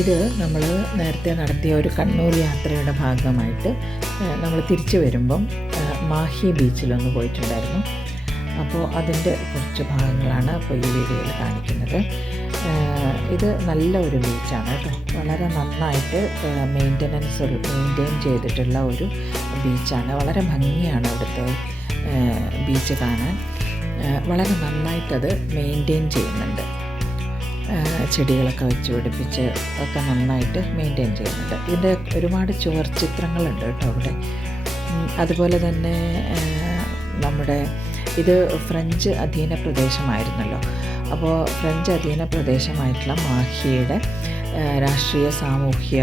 ഇത് നമ്മൾ നേരത്തെ നടത്തിയ ഒരു കണ്ണൂർ യാത്രയുടെ ഭാഗമായിട്ട് നമ്മൾ തിരിച്ചു വരുമ്പം മാഹി ബീച്ചിലൊന്ന് പോയിട്ടുണ്ടായിരുന്നു. അപ്പോൾ അതിൻ്റെ കുറച്ച് ഭാഗങ്ങളാണ് ഇപ്പോൾ ഈ വീഡിയോയിൽ കാണിക്കുന്നത്. ഇത് നല്ല ഒരു ബീച്ചാണ് കേട്ടോ. വളരെ നന്നായിട്ട് മെയിൻറ്റെയിൻ ചെയ്തിട്ടുള്ള ഒരു ബീച്ചാണ്. വളരെ ഭംഗിയാണ് അവിടുത്തെ ബീച്ച് കാണാൻ. വളരെ നന്നായിട്ടത് മെയിൻറ്റെയിൻ ചെയ്യുന്നുണ്ട്. ചെടികളൊക്കെ വെച്ച് പിടിപ്പിച്ച് ഒക്കെ നന്നായിട്ട് മെയിൻറ്റെയിൻ ചെയ്യുന്നുണ്ട്. ഇതിൻ്റെ ഒരുപാട് ചുവർ ചിത്രങ്ങളുണ്ട് കേട്ടോ അവിടെ. അതുപോലെ തന്നെ നമ്മുടെ ഇത് ഫ്രഞ്ച് അധീന പ്രദേശമായിരുന്നല്ലോ. അപ്പോൾ ഫ്രഞ്ച് അധീന പ്രദേശമായിട്ടുള്ള മാഹിയുടെ രാഷ്ട്രീയ സാമൂഹ്യ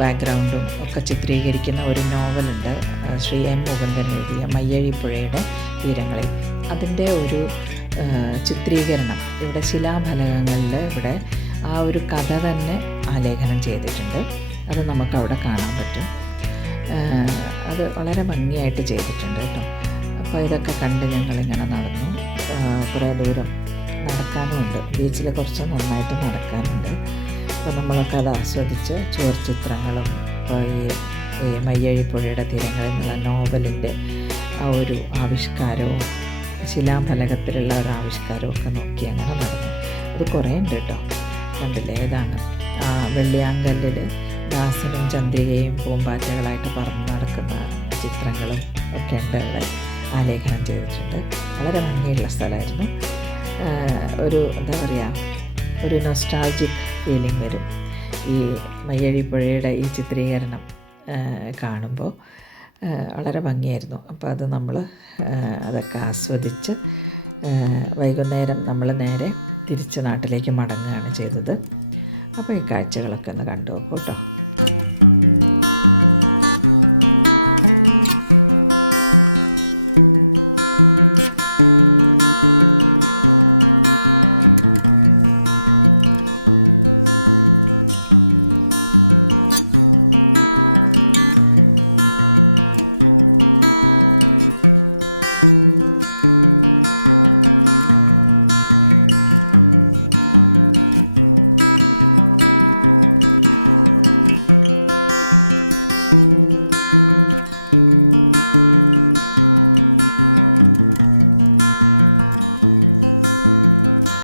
ബാക്ക്ഗ്രൗണ്ടും ഒക്കെ ചിത്രീകരിക്കുന്ന ഒരു നോവലുണ്ട്, ശ്രീ എം മുകുന്ദൻ എഴുതിയ മയ്യഴിപ്പുഴയുടെ തീരങ്ങളിൽ. അതിൻ്റെ ഒരു ചിത്രീകരണം ഇവിടെ ശിലാഫലകങ്ങളിൽ ഇവിടെ ആ ഒരു കഥ തന്നെ ആലേഖനം ചെയ്തിട്ടുണ്ട്. അത് നമുക്കവിടെ കാണാൻ പറ്റും. അത് വളരെ ഭംഗിയായിട്ട് ചെയ്തിട്ടുണ്ട് കേട്ടോ. അപ്പോൾ ഇതൊക്കെ കണ്ട് ഞങ്ങളിങ്ങനെ നടന്നു. കുറേ ദൂരം നടക്കാനുമുണ്ട്, ബീച്ചിൽ കുറച്ച് നന്നായിട്ട് നടക്കാനുണ്ട്. അപ്പോൾ നമ്മളൊക്കെ അത് ആസ്വദിച്ച് ചുവർച്ചിത്രങ്ങളും ഇപ്പോൾ ഈ മയ്യഴിപ്പുഴയുടെ തീരങ്ങളിൽ നിന്നുള്ള നോവലിൻ്റെ ആ ഒരു ആവിഷ്കാരവും ശിലാഫലകത്തിലുള്ള ഒരു ആവിഷ്കാരവും ഒക്കെ നോക്കി അങ്ങനെ നടന്നു. അത് കുറേ ഉണ്ട് കേട്ടോ. കണ്ടില്ലേ, ഏതാണ് വെള്ളിയാങ്കല്ലിൽ ദാസനും ചന്ദ്രികയും പൂമ്പാറ്റകളായിട്ട് പറന്ന് നടക്കുന്ന ചിത്രങ്ങളും ഒക്കെ ഉണ്ട് അവിടെ ആലേഖനം ചെയ്തിട്ടുണ്ട്. വളരെ ഭംഗിയുള്ള സ്ഥലമായിരുന്നു. ഒരു എന്താ പറയുക, ഒരു നൊസ്റ്റാൾജിക് ഫീലിംഗ് വരും ഈ മയ്യഴിപ്പുഴയുടെ ഈ ചിത്രീകരണം കാണുമ്പോൾ. വളരെ ഭംഗിയായിരുന്നു. അപ്പോൾ അത് നമ്മൾ അതൊക്കെ ആസ്വദിച്ച് വൈകുന്നേരം നമ്മൾ നേരെ തിരിച്ച് നാട്ടിലേക്ക് മടങ്ങുകയാണ് ചെയ്തത്. അപ്പോൾ ഈ കാഴ്ചകളൊക്കെ ഒന്ന് കണ്ടു നോക്കൂ കേട്ടോ.